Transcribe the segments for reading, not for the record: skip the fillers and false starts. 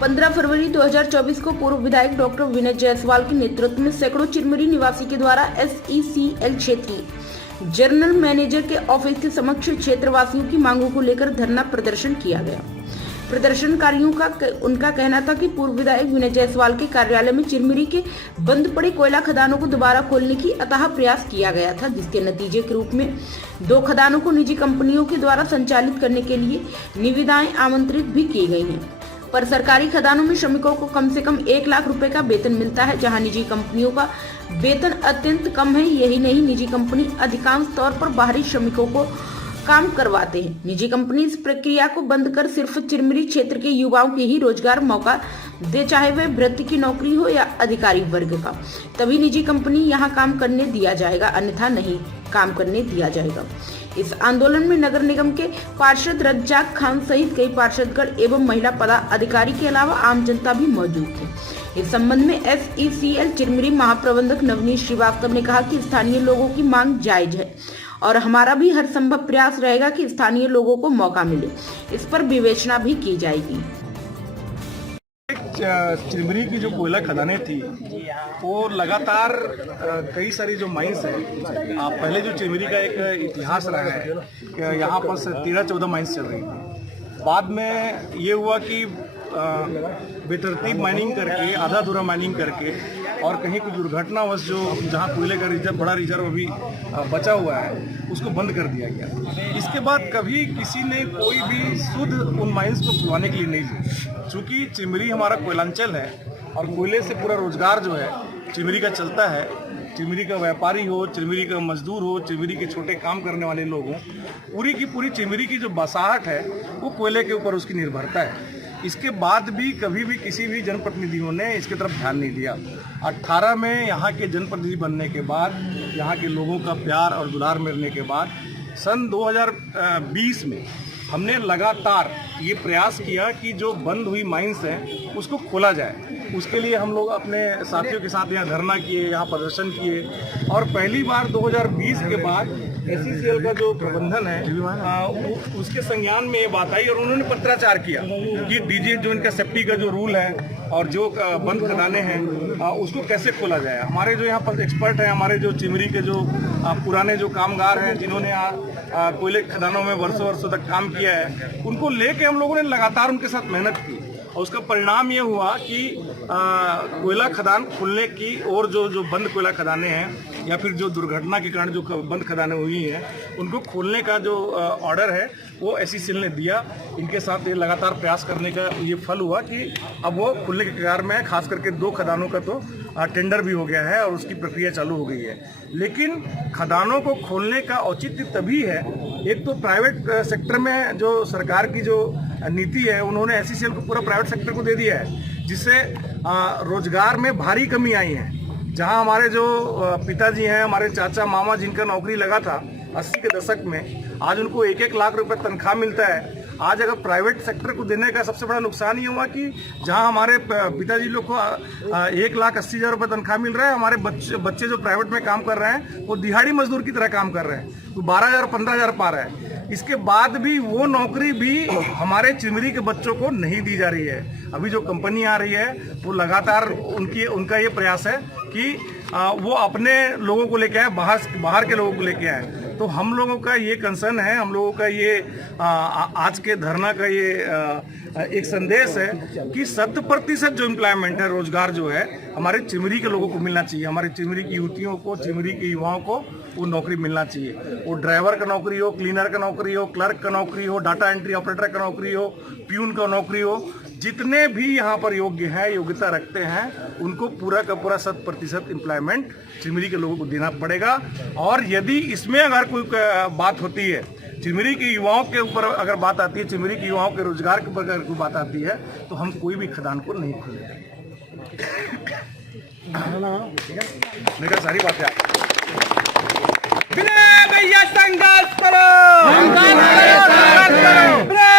15 फरवरी 2024 को पूर्व विधायक डॉक्टर विनय जायसवाल के नेतृत्व में सैकड़ों चिरमिरी निवासी के द्वारा SECL क्षेत्रीय जनरल मैनेजर के ऑफिस के समक्ष क्षेत्रवासियों की मांगों को लेकर धरना प्रदर्शन किया गया। प्रदर्शनकारियों का उनका कहना था कि पूर्व विधायक विनय जायसवाल के कार्यालय में चिरमिरी के बंद पड़े कोयला खदानों को दोबारा खोलने की अथाह प्रयास किया गया था, जिसके नतीजे के रूप में 2 खदानों को निजी कंपनियों के द्वारा संचालित करने के लिए निविदाएं आमंत्रित भी की गई हैं। पर सरकारी खदानों में श्रमिकों को कम से कम 1 लाख रुपए का वेतन मिलता है, जहां निजी कंपनियों का वेतन अत्यंत कम है। यही नहीं, निजी कंपनी अधिकांश तौर पर बाहरी श्रमिकों को काम करवाते हैं। निजी कंपनी इस प्रक्रिया को बंद कर सिर्फ चिरमिरी क्षेत्र के युवाओं के ही रोजगार मौका दे, चाहे वह वृत्ति की नौकरी हो या अधिकारी वर्ग का, तभी निजी कंपनी यहां काम करने दिया जाएगा, अन्यथा नहीं काम करने दिया जाएगा। इस आंदोलन में नगर निगम के पार्षद रज्जाक खान सहित कई पार्षदगण एवं महिला पदाधिकारी के अलावा आम जनता भी मौजूद थे। इस संबंध में SECL चिरमिरी महाप्रबंधक नवनीत श्रीवास्तव ने कहा कि स्थानीय लोगों की मांग जायज है और हमारा भी हर संभव प्रयास रहेगा कि स्थानीय लोगों को मौका मिले। इस पर विवेचना भी की जाएगी। चिरमिरी की जो कोयला खदानें थी वो लगातार कई सारी जो माइंस है, पहले जो चिरमिरी का एक इतिहास रहा है कि यहाँ पर 13-14 माइंस चल रही थी। बाद में ये हुआ कि बेतरतीब माइनिंग करके, आधा अधूरा माइनिंग करके और कहीं कुछ दुर्घटनावश जो जहाँ कोयले का रिजर्व, बड़ा रिजर्व अभी बचा हुआ है, उसको बंद कर दिया गया। इसके बाद कभी किसी ने कोई भी शुद्ध उन माइंस को खुलवाने के लिए नहीं दी। चूँकि चिरमिरी हमारा कोयलांचल है और कोयले से पूरा रोजगार जो है चिरमिरी का चलता है। चिरमिरी का व्यापारी हो, चिरमिरी का मजदूर हो, चिरमिरी के छोटे काम करने वाले लोग हों, पूरी की पूरी चिरमिरी की जो बसाहट है वो कोयले के ऊपर उसकी निर्भरता है। इसके बाद भी कभी भी किसी भी जनप्रतिनिधियों ने इसकी तरफ ध्यान नहीं दिया। 18 में यहाँ के जनप्रतिनिधि बनने के बाद, यहाँ के लोगों का प्यार और दुलार मिलने के बाद सन 2020 में हमने लगातार ये प्रयास किया कि जो बंद हुई माइंस हैं उसको खोला जाए। उसके लिए हम लोग अपने साथियों के साथ यहाँ धरना किए, यहाँ प्रदर्शन किए और पहली बार 2020 के बाद SECL का जो प्रबंधन है उसके संज्ञान में ये बात आई और उन्होंने पत्राचार किया कि डीजे जो इनका सेफ्टी का जो रूल है और जो बंद खदानें हैं उसको कैसे खोला जाए। हमारे जो यहाँ पर एक्सपर्ट हैं, हमारे जो चिरमिरी के जो पुराने जो कामगार हैं जिन्होंने कोयले खदानों में वर्षों तक काम किया है, उनको लेके हम लोगों ने लगातार उनके साथ मेहनत की और उसका परिणाम ये हुआ कि कोयला खदान खुलने की और जो बंद कोयला खदानें हैं या फिर जो दुर्घटना के कारण जो बंद खदानें हुई हैं उनको खोलने का जो ऑर्डर है वो SECL ने दिया। इनके साथ ये लगातार प्रयास करने का ये फल हुआ कि अब वो खुलने के कगार में है। खास करके 2 खदानों का तो टेंडर भी हो गया है और उसकी प्रक्रिया चालू हो गई है। लेकिन खदानों को खोलने का औचित्य तभी है, एक तो प्राइवेट सेक्टर में जो सरकार की जो नीति है उन्होंने SECL को पूरा प्राइवेट सेक्टर को दे दिया है, जिससे रोजगार में भारी कमी आई है। जहां हमारे जो पिताजी हैं, हमारे चाचा मामा जिनका नौकरी लगा था 80 के दशक में, आज उनको 1-1 लाख रुपए तनख्वाह मिलता है। आज अगर प्राइवेट सेक्टर को देने का सबसे बड़ा नुकसान ये हुआ कि जहां हमारे पिताजी लोग को 1,80,000 रुपये तनख्वाह मिल रहा है, हमारे बच्चे जो प्राइवेट में काम कर रहे हैं वो दिहाड़ी मजदूर की तरह काम कर रहे हैं, तो 12,000-15,000 पा रहे हैं। इसके बाद भी वो नौकरी भी हमारे चिरमिरी के बच्चों को नहीं दी जा रही है। अभी जो कंपनी आ रही है वो लगातार उनका ये प्रयास है कि वो अपने लोगों को लेके आए, बाहर के लोगों को लेके आए। तो हम लोगों का ये कंसर्न है, हम लोगों का ये आज के धरना का ये एक संदेश है कि 100% जो एम्प्लॉयमेंट है, रोजगार जो है हमारे चिरमिरी के लोगों को मिलना चाहिए। हमारे चिरमिरी की युवतियों को, चिरमिरी के युवाओं को वो नौकरी मिलना चाहिए। वो ड्राइवर का नौकरी हो, क्लीनर का नौकरी हो, क्लर्क का नौकरी हो, डाटा एंट्री ऑपरेटर का नौकरी हो, प्यून का नौकरी हो, जितने भी यहाँ पर योग्य हैं, योग्यता रखते हैं, उनको पूरा का पूरा 100% एम्प्लॉयमेंट चिरमिरी के लोगों को देना पड़ेगा। और यदि इसमें अगर कोई बात होती है, चिरमिरी के युवाओं के ऊपर अगर बात आती है, चिरमिरी के युवाओं के रोजगार के ऊपर अगर कोई बात आती है, तो हम कोई भी खदान को नहीं खोलेंगे। मेरा सारी बातें भैया संघर्ष करो,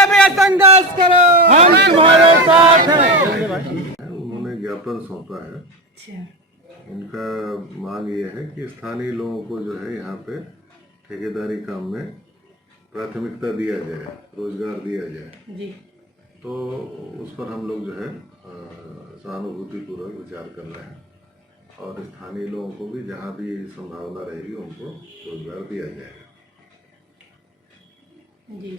भैया संघर्ष करो, हम तुम्हारे साथ हैं। उन्होंने ज्ञापन सौंपा है। उनका मांग ये है कि स्थानीय लोगों को जो है यहाँ पे ठेकेदारी काम में प्राथमिकता दिया जाए, रोजगार दिया जाए। जी। तो उस पर हम लोग जो है सहानुभूतिपूर्वक विचार कर रहे हैं और स्थानीय लोगों को भी जहाँ भी संभावना रहेगी उनको रोजगार दिया जाएगा। जी